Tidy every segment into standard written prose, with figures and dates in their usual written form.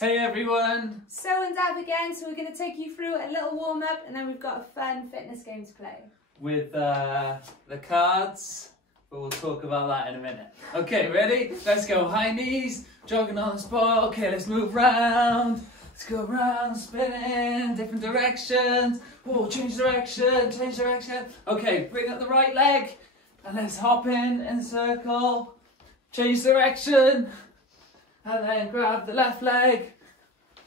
guys! Hey everyone! So and Dab again, so we're going to take you through a little warm up and then we've got a fun fitness game to play. With the cards, but we'll talk about that in a minute. Okay, ready? Let's go. High knees, jogging on the spot. Okay, let's move round. Let's go round, spinning, different directions. Whoa, change direction, change direction. Okay, bring up the right leg and let's hop in a circle. Change direction. And then grab the left leg,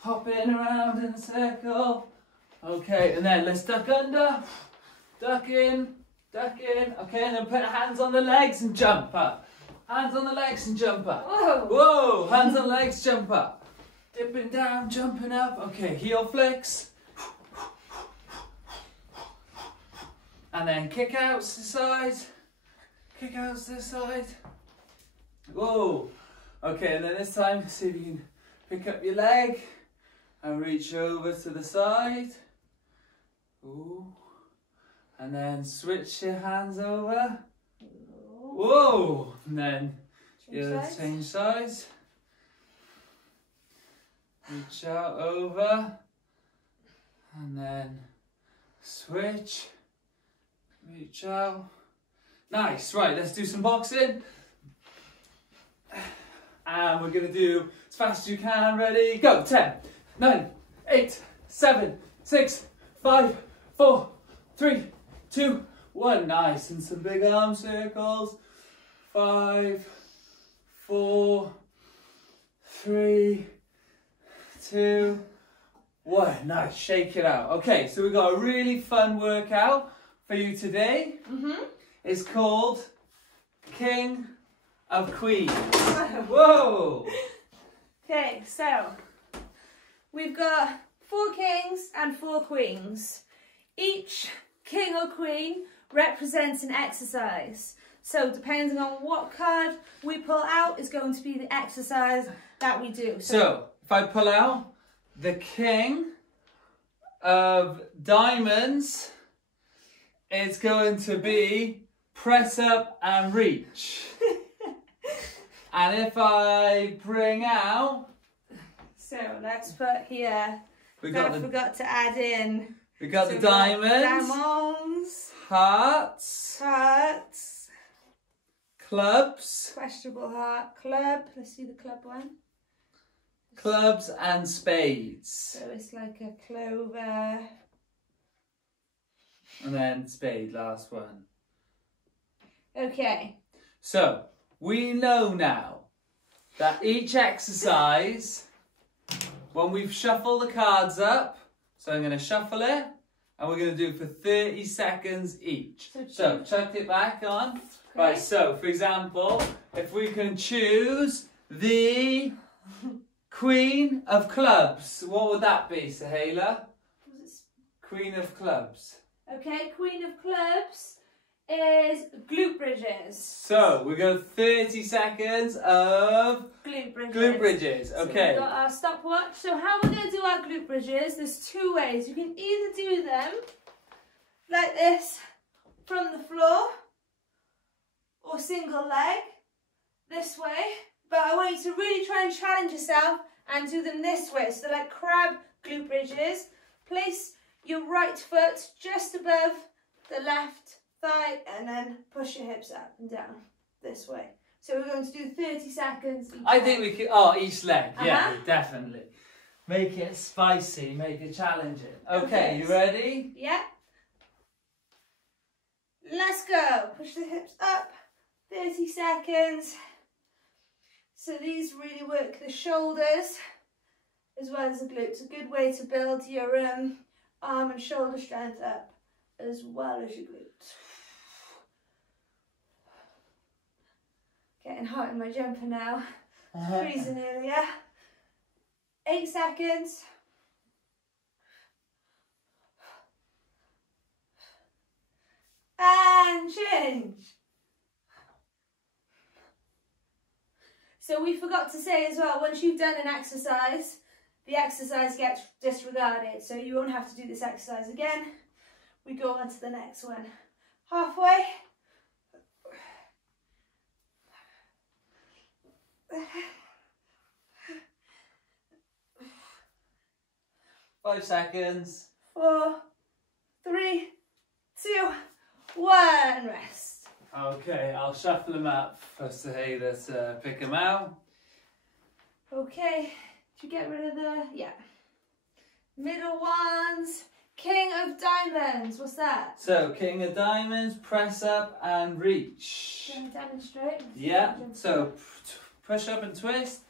hop in around in a circle. Okay, and then let's duck under, duck in, okay, and then put hands on the legs and jump up. Hands on the legs and jump up. Whoa! Whoa, hands on the legs, jump up. Dipping down, jumping up. Okay, heel flicks. And then kick out to the side, kick out to the side. Whoa. Okay, and then this time, see if you can pick up your leg and reach over to the side. Ooh. And then switch your hands over. Whoa! And then change sides. Reach out over. And then switch. Reach out. Nice. Right, let's do some boxing. And we're going to do as fast as you can. Ready? Go. 10, 9, 8, 7, 6, 5, 4, 3, 2, 1. Nice. And some big arm circles. 5, 4, 3, 2, 1. Nice. Shake it out. Okay, so we've got a really fun workout for you today. It's called King of Queens. Whoa! Okay, so we've got 4 kings and 4 queens. Each king or queen represents an exercise. So depending on what card we pull out is going to be the exercise that we do. So if I pull out the king of diamonds, it's going to be press up and reach. And if I bring out... So let's put here... I forgot to add in... We got the diamonds. Diamonds. Hearts. Hearts. Clubs. Questionable heart. Club. Let's see the club one. Clubs and spades. So it's like a clover. And then spade, last one. Okay. So, we know now that each exercise, when we've shuffled the cards up, so I'm going to shuffle it, and we're going to do it for 30 seconds each. So chuck it back on. Okay. Right, so for example, if we can choose the Queen of Clubs, what would that be, Sahela? Queen of Clubs. Okay, Queen of Clubs is glute bridges. So we've got 30 seconds of glute bridges. Glute bridges. Okay. So we've got our stopwatch. So how we're going to do our glute bridges, there's 2 ways. You can either do them like this from the floor or single leg this way. But I want you to really try and challenge yourself and do them this way. So they're like crab glute bridges. Place your right foot just above the left thigh and then push your hips up and down this way. So we're going to do 30 seconds each I think we could, each leg, yeah, definitely. Make it spicy, make it challenging. Okay, you ready? Yeah. Let's go. Push the hips up, 30 seconds. So these really work the shoulders as well as the glutes. A good way to build your arm and shoulder strength up as well as your glutes. Getting hot in my jumper now. Freezing earlier. 8 seconds. And change. So we forgot to say as well, once you've done an exercise, the exercise gets disregarded. So you won't have to do this exercise again. We go on to the next one. Halfway. 5 seconds. 4, 3, 2, 1. Rest. Okay, I'll shuffle them up for say that pick them out. Okay, to get rid of the, middle ones. King of Diamonds, what's that? So, King of Diamonds, press up and reach. Can I demonstrate? Yeah, so push up and twist.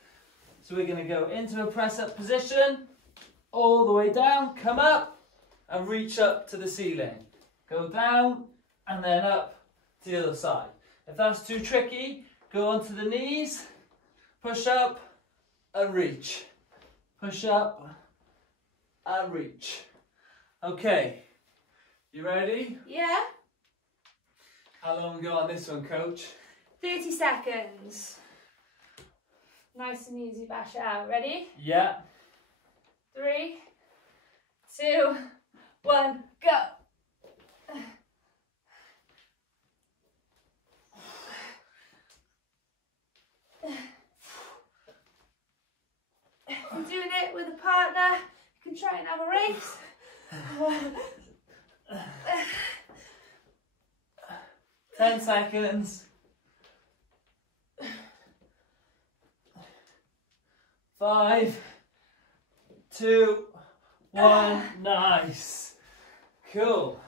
So we're going to go into a press up position, all the way down, come up and reach up to the ceiling. Go down and then up to the other side. If that's too tricky, go onto the knees, push up and reach. Push up and reach. Okay, you ready? Yeah. How long we got on this one, coach? 30 seconds. Nice and easy, bash it out. Ready? Yeah. 3, 2, 1, go. If you're doing it with a partner, you can try and have a race. 10 seconds. 5, 2, 1. Nice. Cool.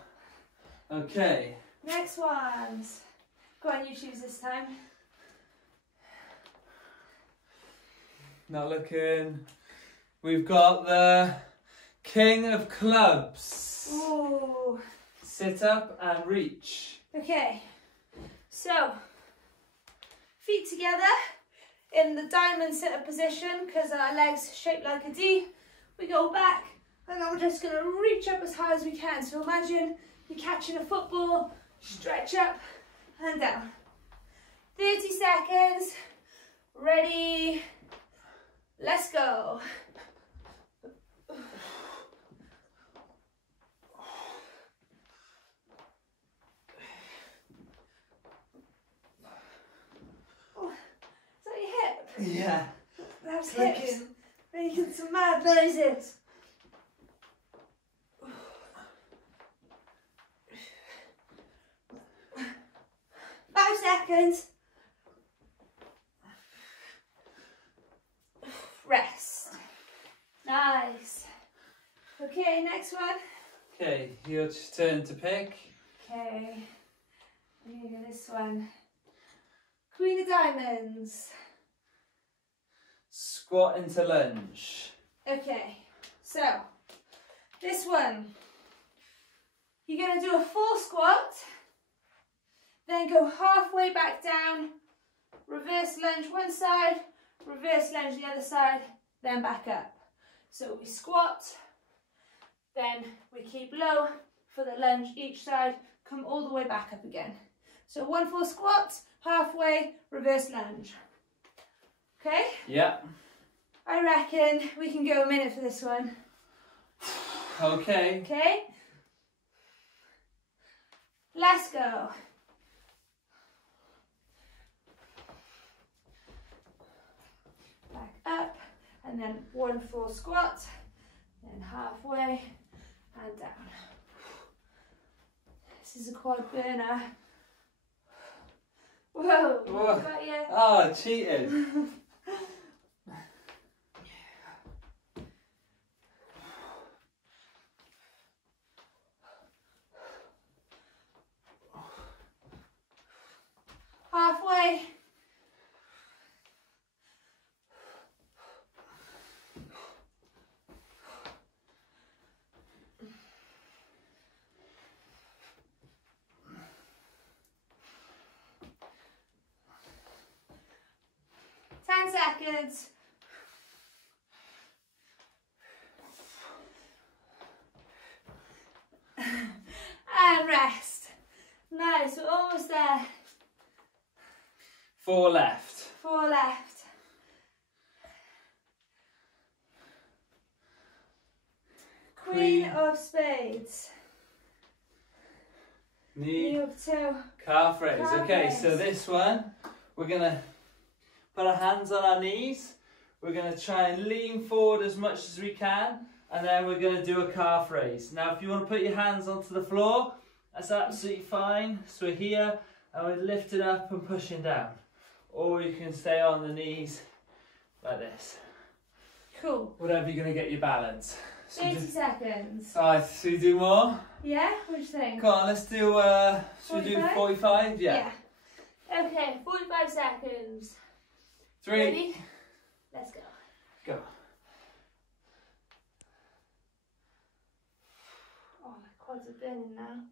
Okay. Next ones. Go on, you choose this time. Not looking. We've got the King of Clubs. Ooh. Sit up and reach. Okay, so feet together in the diamond sit-up position because our legs shaped like a D. We go back and then we're just going to reach up as high as we can. So imagine you're catching a football, stretch up and down. 30 seconds, ready, let's go. Yeah. That's hips. Making some mad noises. Five seconds. Rest. Nice. Okay, next one. Okay, your turn to pick. Okay. I'm gonna do this one. Queen of Diamonds. Squat into lunge. Okay, so this one, you're going to do a full squat, then go halfway back down, reverse lunge one side, reverse lunge the other side, then back up. So we squat, then we keep low for the lunge each side, come all the way back up again. So one full squat, halfway, reverse lunge. Okay? Yeah. I reckon we can go a minute for this one. Okay. Okay? Let's go. Back up, and then one full squat, then halfway, and down. This is a quad burner. Whoa, Whoa. got you. Oh, cheated. Halfway. Seconds. And rest. Nice, we're almost there. 4 left. 4 left. Queen of Spades. Knee. Knee of 2. Calf raise. Calf Okay, raise. so this one, we're going to put our hands on our knees. We're going to try and lean forward as much as we can and then we're going to do a calf raise. Now if you want to put your hands onto the floor, that's absolutely fine. So we're here and we're lifting up and pushing down. Or you can stay on the knees like this. Cool. Whatever you're going to get your balance. So 30 seconds. Alright, so you do more? Yeah? What do you think? Come on, let's do, should we do 45? Yeah. Okay, 45 seconds. 3. Ready? Let's go. Go. Oh, my quads are burning now.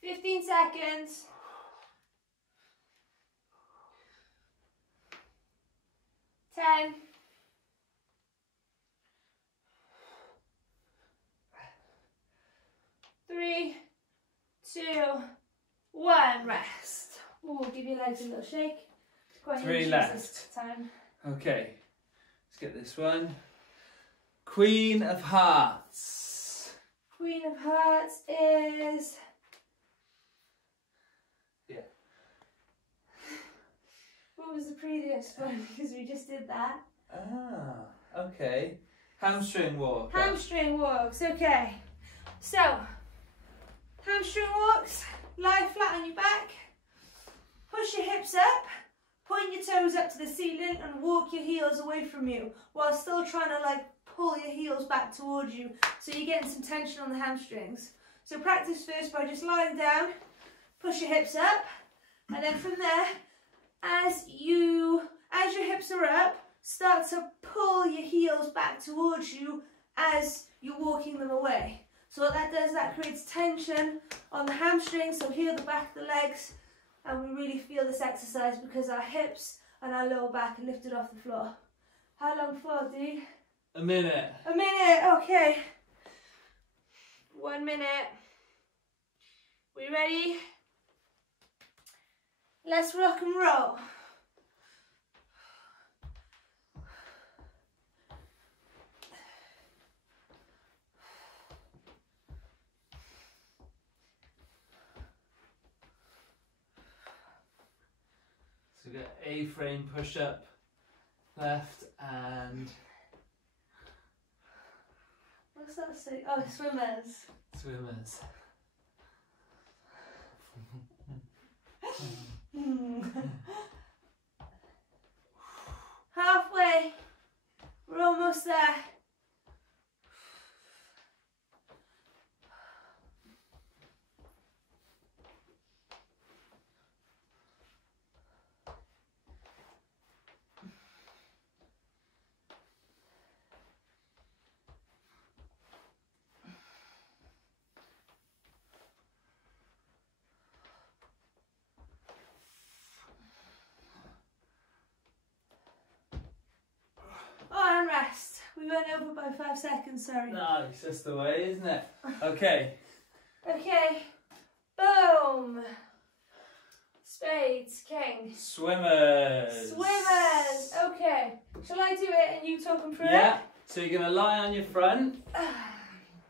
Fifteen seconds. 10. 3, 2, 1. Rest. Oh, give your legs a little shake. Quite 3 inches left. this time. Okay, let's get this one. Queen of Hearts. Queen of Hearts is... Yeah. What was the previous one? Because we just did that. Ah, okay. Hamstring walk. Hamstring walks, okay. So, hamstring walks, lie flat on your back, push your hips up, point your toes up to the ceiling and walk your heels away from you while still trying to like pull your heels back towards you so you're getting some tension on the hamstrings. So practice first by just lying down, push your hips up, and then from there, as your hips are up, start to pull your heels back towards you as you're walking them away. So what that does, that creates tension on the hamstrings, so here the back of the legs, and we really feel this exercise because our hips and our lower back are lifted off the floor. How long for, Dee? A minute. A minute, okay. 1 minute. We ready? Let's rock and roll. So we've got A-frame push-up, left and... What's that say? Oh, swimmers. Swimmers. Halfway. We're almost there. Oh, and rest. We went over by 5 seconds, sorry. No, it's just the way, isn't it? Okay. Okay. Boom. Spades, king. Swimmers. Swimmers. Okay. Shall I do it and you talk them through Yeah. So you're going to lie on your front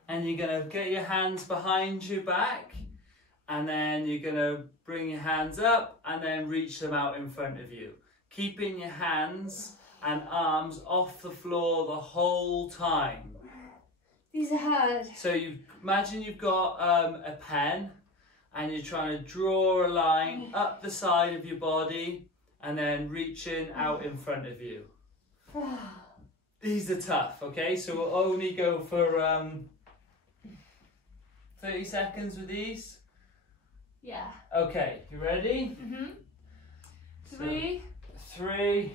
and you're going to get your hands behind your back and then you're going to bring your hands up and then reach them out in front of you. Keeping your hands and arms off the floor the whole time. These are hard. So you imagine you've got a pen and you're trying to draw a line up the side of your body and then reaching out in front of you. These are tough, okay? So we'll only go for 30 seconds with these. Yeah. Okay, you ready? Mhm. So, 3, 3,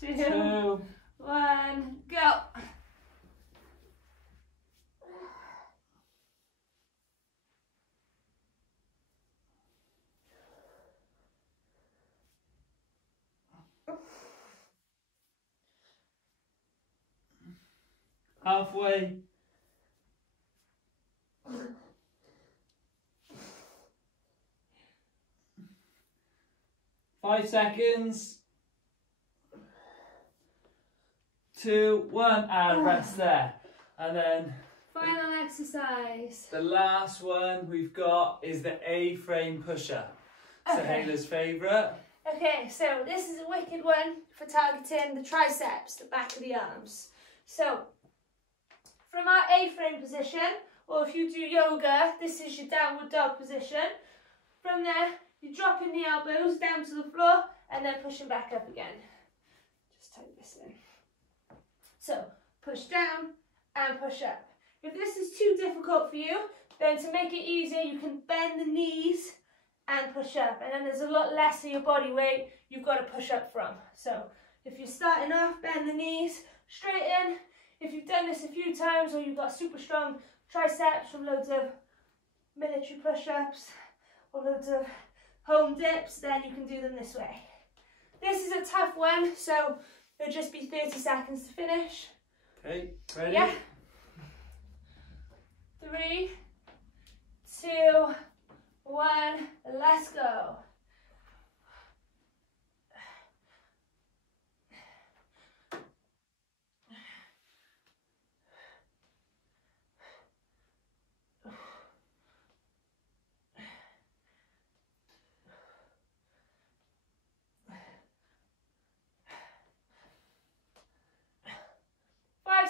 2, 1, go. halfway. 5 5 seconds. 2, 1, and rest there. And then final exercise. the last one we've got is the A-frame push-up. So Hayla's favourite. Okay, so this is a wicked one for targeting the triceps, the back of the arms. So from our A-frame position, or if you do yoga, this is your downward dog position. From there, you're dropping the elbows down to the floor and then pushing back up again. Just type this in. So push down and push up. If this is too difficult for you, then to make it easier, you can bend the knees and push up, and then there's a lot less of your body weight you've got to push up from. So if you're starting off, bend the knees, straighten. If you've done this a few times or you've got super strong triceps from loads of military push-ups or loads of home dips, then you can do them this way. This is a tough one, so it'll just be 30 seconds to finish. Okay, ready? Yeah. 3, 2, 1, let's go.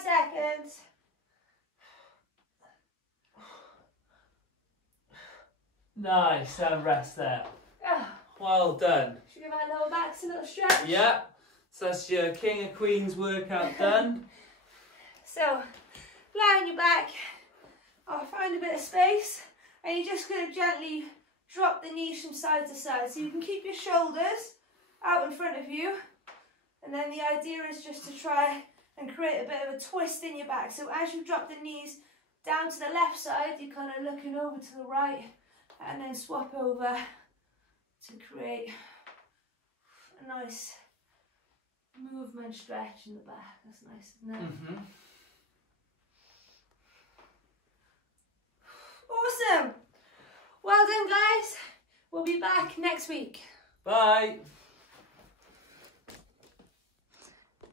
Seconds. Nice, and rest there. Oh. Well done. Should we give our lower backs a little stretch? Yeah, so that's your King of Queens workout done. So, lie on your back, I'll find a bit of space, and you're just going to gently drop the knees from side to side. So you can keep your shoulders out in front of you, and then the idea is just to try and create a bit of a twist in your back. So as you drop the knees down to the left side, you're kind of looking over to the right and then swap over to create a nice movement stretch in the back. That's nice, isn't it? Mm-hmm. Awesome. Well done, guys. We'll be back next week. Bye.